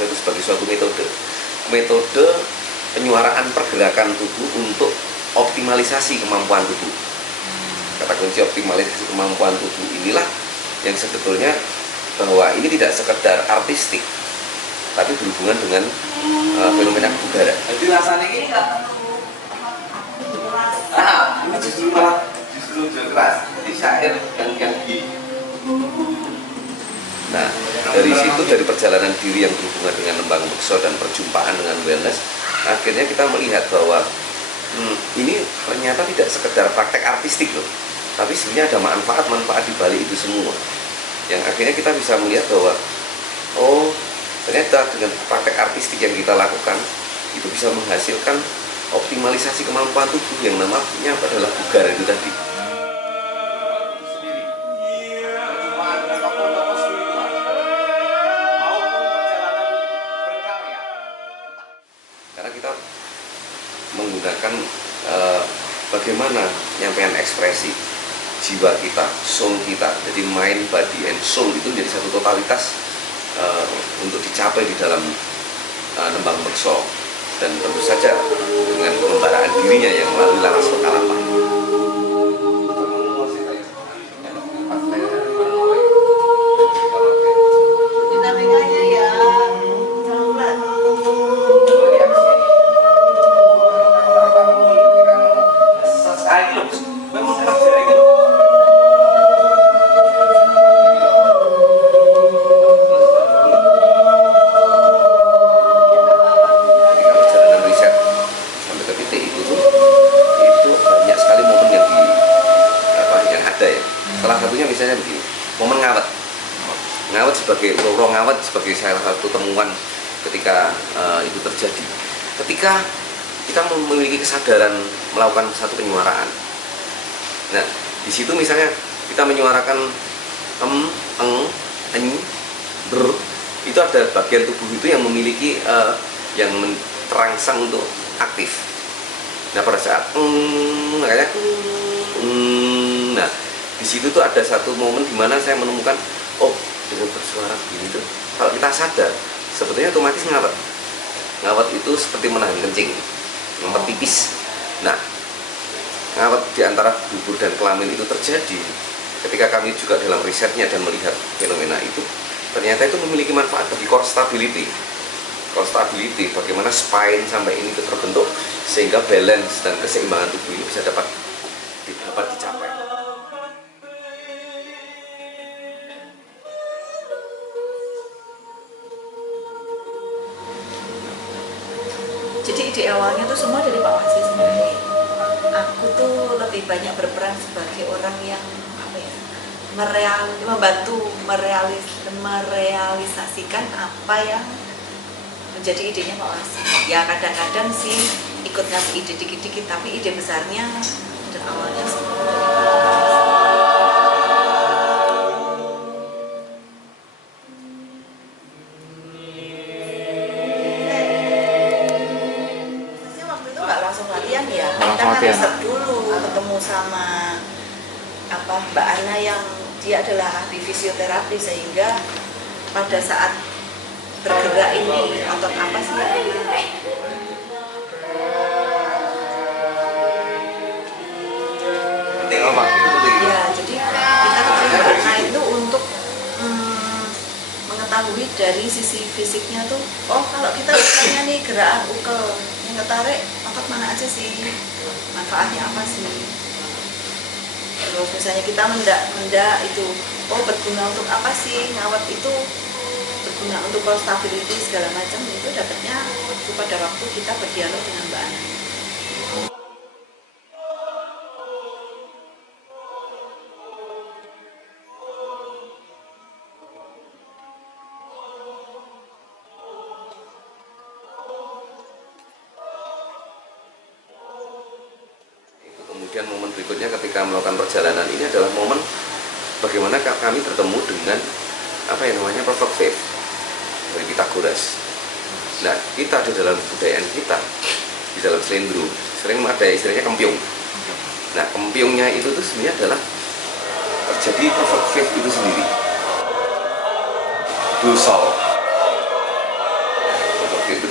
Bekso itu sebagai suatu metode penyuaraan pergerakan tubuh untuk optimalisasi kemampuan tubuh. Kata kunci optimalisasi kemampuan tubuh inilah yang sebetulnya bahwa ini tidak sekedar artistik, tapi berhubungan dengan fenomena kebugaran. Jadi rasanya ini ini justru keras. Jadi syair yang di. Nah, dari situ, dari perjalanan diri yang berhubungan dengan Nembang Bekso dan perjumpaan dengan wellness, akhirnya kita melihat bahwa ini ternyata tidak sekedar praktek artistik loh, tapi sebenarnya ada manfaat-manfaat di balik itu semua. Yang akhirnya kita bisa melihat bahwa ternyata dengan praktek artistik yang kita lakukan itu bisa menghasilkan optimalisasi kemampuan tubuh yang namanya adalah bugar itu tadi. Karena kita menggunakan bagaimana nyampaian ekspresi jiwa kita, soul kita, jadi mind, body, and soul itu menjadi satu totalitas untuk dicapai di dalam Nembang Bekso, dan tentu saja dengan pengembaraan dirinya yang melalui laras pekalapan. Dinamikanya ya salah satunya misalnya begini, momen ngawat sebagai ngawat sebagai salah satu temuan ketika itu terjadi. Ketika kita memiliki kesadaran melakukan satu penyuaraan. Nah, di situ misalnya kita menyuarakan ber, itu ada bagian tubuh itu yang memiliki yang terangsang untuk aktif. Nah, pada saat makanya nah, di situ tuh ada satu momen di mana saya menemukan, dengan bersuara begini tuh kalau kita sadar sebetulnya otomatis ngawat itu seperti menahan kencing, ngawat pipis. Nah, ngawat di antara bubur dan kelamin itu terjadi ketika kami juga dalam risetnya dan melihat fenomena itu, ternyata itu memiliki manfaat bagi core stability, bagaimana spine sampai ini itu terbentuk sehingga balance dan keseimbangan tubuh ini bisa dapat dicapai. Jadi ide awalnya tuh semua dari Pak Wasi sebenarnya. Aku tuh lebih banyak berperan sebagai orang yang membantu merealisasikan apa yang menjadi idenya Pak Wasi. Ya kadang-kadang sih ikut ngasih ide dikit-dikit, tapi ide besarnya dan awalnya semua dari Pak Wasi. Kita riset dulu, ketemu sama Mbak Ana yang dia adalah ahli fisioterapi, sehingga pada saat bergerak ini otot apa sih ya, jadi kita ketemu Mbak Ana itu untuk mengetahui dari sisi fisiknya tuh, kalau kita misalnya nih gerakan ukel yang ketarik otot mana aja sih, manfaatnya apa sih. Terus misalnya kita mendak itu, berguna untuk apa sih, ngawat itu berguna untuk core stability segala macam, itu dapatnya pada waktu kita berdialog dengan Mbak Ana. Kemudian momen berikutnya ketika melakukan perjalanan ini adalah momen bagaimana kami bertemu dengan perfect wave dari Pythagoras. Nah, kita di dalam budayaan kita, di dalam Slendro sering ada istilahnya kempiung. Nah, kempiungnya itu tuh sebenarnya adalah terjadi perfect wave itu sendiri. Do sol.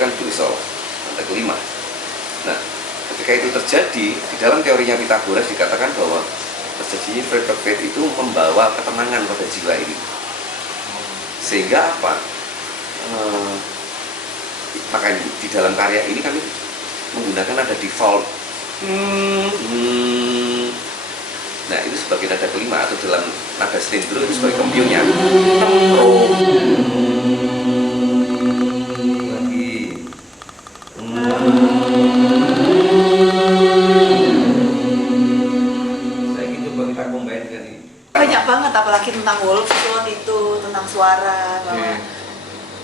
kan do is all, ada kelima. Nah, ketika itu terjadi, di dalam teorinya Pythagoras dikatakan bahwa terjadinya free perfect itu membawa ketenangan pada jiwa ini. Sehingga apa? Makanya di dalam karya ini kami menggunakan nada default. Nah, itu sebagai nada kelima, atau dalam nada slendro itu sebagai kempiunya. Banyak banget, apalagi tentang Wolfson itu, tentang suara, bahwa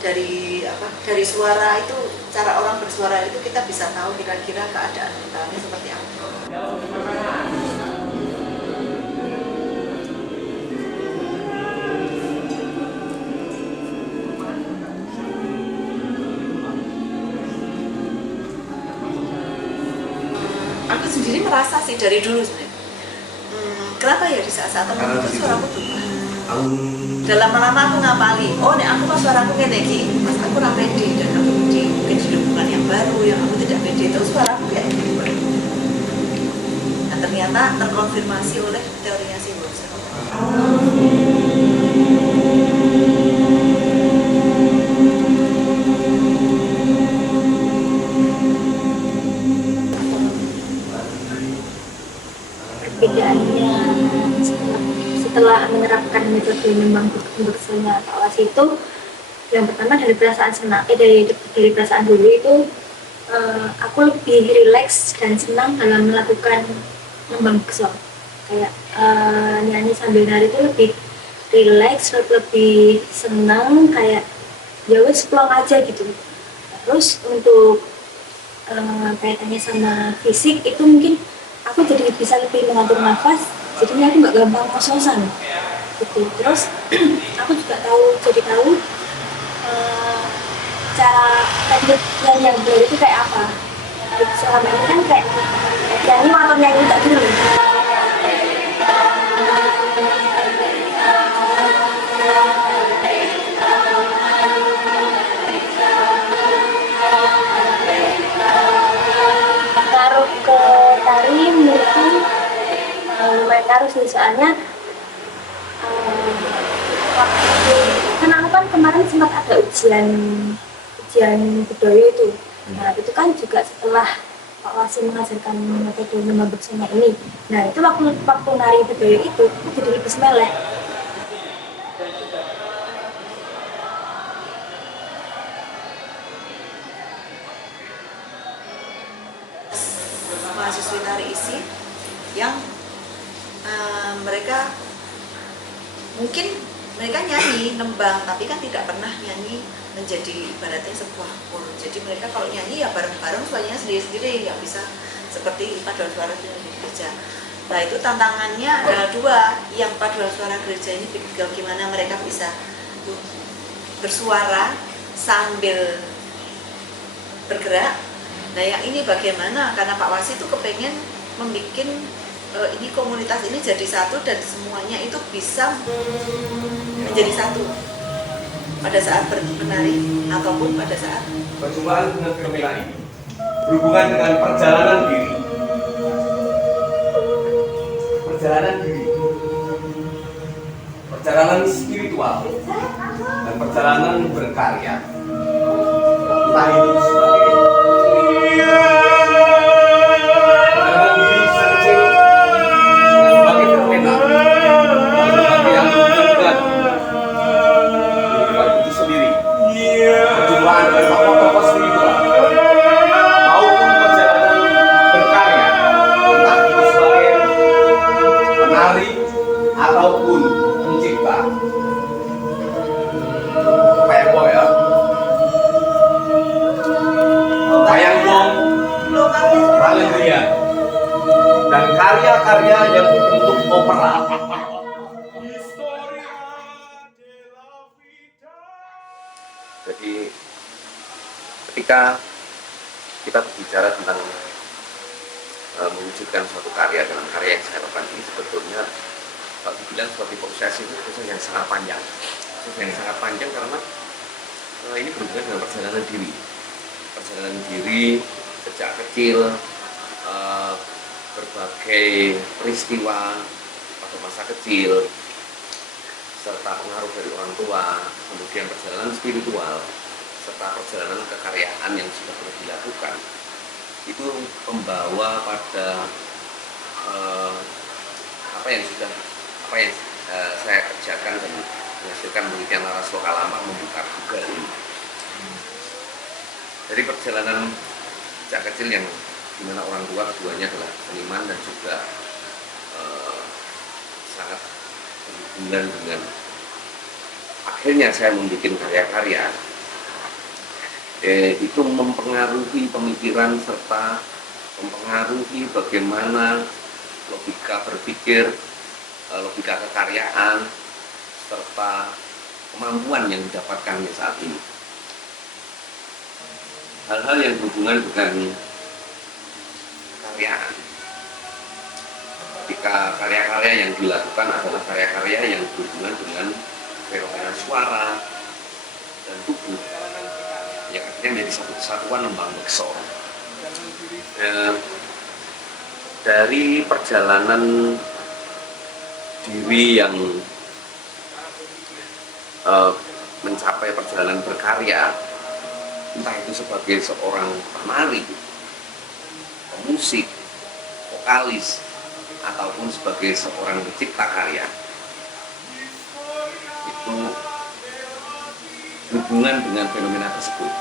dari suara itu, cara orang bersuara itu kita bisa tahu kira-kira keadaan mentalnya seperti apa. Aku sendiri merasa sih dari dulu sebenarnya. Kenapa ya di saat-saat tertentu itu suaraku berubah? Dalam lama aku ngapali, oh nek aku pas suaraku kayak gini, pas aku ora pede dan aku mungkin di lingkungan yang baru yang aku tidak pede, terus suaraku kayak gitu. Nah ternyata terkonfirmasi oleh teorinya si Wolfson. Perbedaannya setelah menerapkan metode nimbang pembersihnya Pak Was itu, yang pertama dari perasaan senang, dari perasaan dulu itu aku lebih rileks dan senang dalam melakukan nimbang bekso. Kayak nyanyi sambil nari itu lebih rileks, lebih senang, kayak ya wes plong aja gitu. Terus untuk kaitannya sama fisik itu mungkin aku jadi bisa lebih mengatur nafas, jadinya aku nggak gampang ngos-ngosan gitu. Terus aku juga jadi tahu cara teknik yang benar itu kayak apa. Selama ini kan kayak nyanyi atau nyanyi tak dulu. Ngaruh ke tari menurutku lumayan ngaruh sih, soalnya kan aku kan kemarin sempat ada ujian budaya itu. Nah itu kan juga setelah Pak Wasi mengajarkan metode nimbang beksonya ini. Nah itu waktu nari budaya itu aku jadi lebih semeleh. Mahasiswi tari isi yang mereka nyanyi nembang tapi kan tidak pernah nyanyi menjadi ibaratnya sebuah kur. Jadi mereka kalau nyanyi ya bareng-bareng, suaranya sendiri-sendiri, nggak bisa seperti paduan suara di gereja. Nah itu tantangannya adalah dua, yang paduan suara gereja ini bagaimana mereka bisa bersuara sambil bergerak. Nah yang ini bagaimana, karena Pak Wasi itu kepengen membuat ini komunitas ini jadi satu dan semuanya itu bisa menjadi satu pada saat menari ataupun pada saat perjumpaan dengan fenomena ini berhubungan dengan perjalanan diri, perjalanan spiritual dan perjalanan berkarya, entah itu sebagai ataupun mencipta. Bayang-bayang ya. Bayang-bayang, Valeria, dan karya-karya yang berbentuk opera. Jadi ketika kita berbicara tentang mewujudkan suatu karya dalam karya yang saya lakukan ini, sebetulnya kalau dibilang suatu proses itu proses yang sangat panjang, karena ini berhubungan dengan perjalanan diri. perjalanan diri sejak kecil, berbagai peristiwa pada masa kecil, serta pengaruh dari orang tua, kemudian perjalanan spiritual, serta perjalanan kekaryaan yang sudah pernah dilakukan, itu membawa pada apa yang saya kerjakan dan menghasilkan penelitian laras lokal lama membuka Google ini. Dari perjalanan sejak kecil yang dimana orang tua keduanya adalah seniman dan juga sangat berhubungan dengan akhirnya saya membuat karya-karya, itu mempengaruhi pemikiran serta mempengaruhi bagaimana logika berpikir, logika kekaryaan, serta kemampuan yang didapatkannya saat ini. Hal-hal yang berhubungan dengan karyaan. Ketika karya-karya yang dilakukan adalah karya-karya yang berhubungan dengan fenomena suara dan tubuh, yang akhirnya menjadi satu kesatuan lembang bekso. Dari perjalanan diri yang mencapai perjalanan berkarya, entah itu sebagai seorang penari, pemusik, vokalis, ataupun sebagai seorang pencipta karya, itu hubungan dengan fenomena tersebut.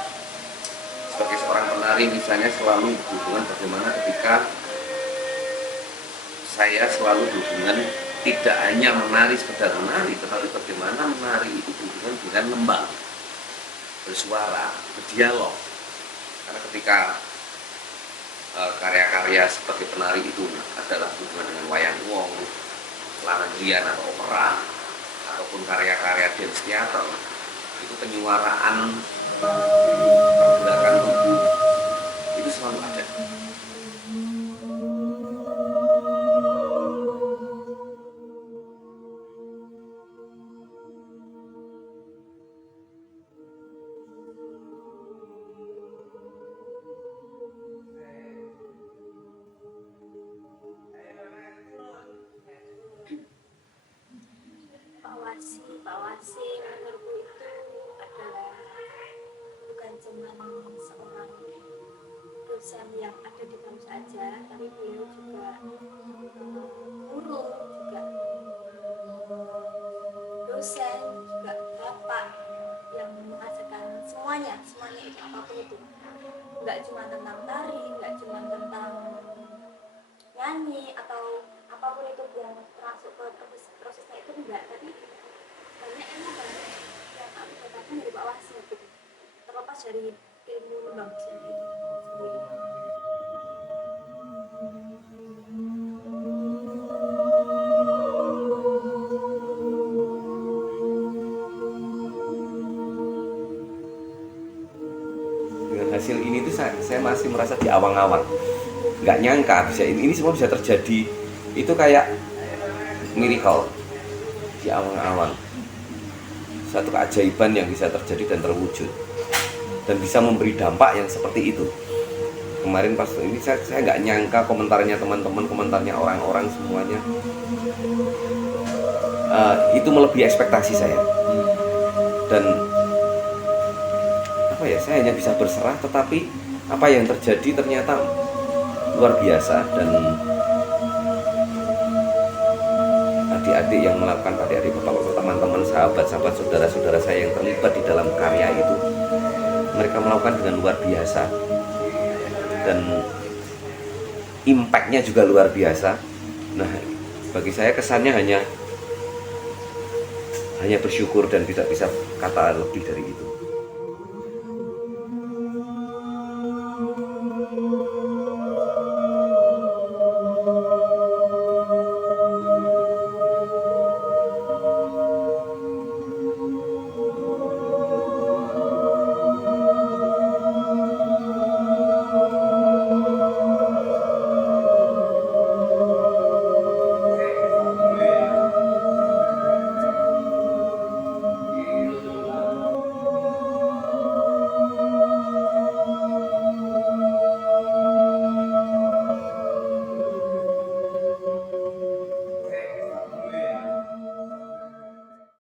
Sebagai seorang penari misalnya selalu berhubungan bagaimana ketika saya selalu berhubungan tidak hanya menari sekedar menari, tetapi bagaimana menari itu berhubungan dengan lembang, bersuara, berdialog. Karena ketika karya-karya sebagai penari itu adalah hubungan dengan wayang wong, lanandian atau opera, ataupun karya-karya dance theater, itu penyuaraan pergerakan tubuh itu selalu ada. Pak Wasi menurutku itu adalah bukan cuma seorang dosen yang ada di kampus saja, tapi beliau juga guru, juga dosen, juga bapak yang mengajarkan semuanya itu apapun itu. Nggak cuma tentang tari, nggak cuma tentang nyanyi atau apapun itu yang termasuk ke prosesnya itu enggak, tapi banyak yang aku dapatkan dari Pak Wasi gitu, terlepas dari ilmu lembang sendiri. Dengan hasil ini tuh saya masih merasa di awang-awang, nggak nyangka bisa ini semua bisa terjadi. Itu kayak miracle di awang-awang, satu keajaiban yang bisa terjadi dan terwujud dan bisa memberi dampak yang seperti itu. Kemarin pas ini saya nggak nyangka komentarnya teman-teman, komentarnya orang-orang semuanya itu melebihi ekspektasi saya. Dan saya hanya bisa berserah, tetapi apa yang terjadi ternyata luar biasa. Dan adik-adik yang melakukan, adik-adik bapak-bapak, teman-teman, sahabat-sahabat, saudara-saudara saya yang terlibat di dalam karya itu, mereka melakukan dengan luar biasa dan impact-nya juga luar biasa. Nah, bagi saya kesannya hanya bersyukur dan tidak bisa kata lebih dari itu.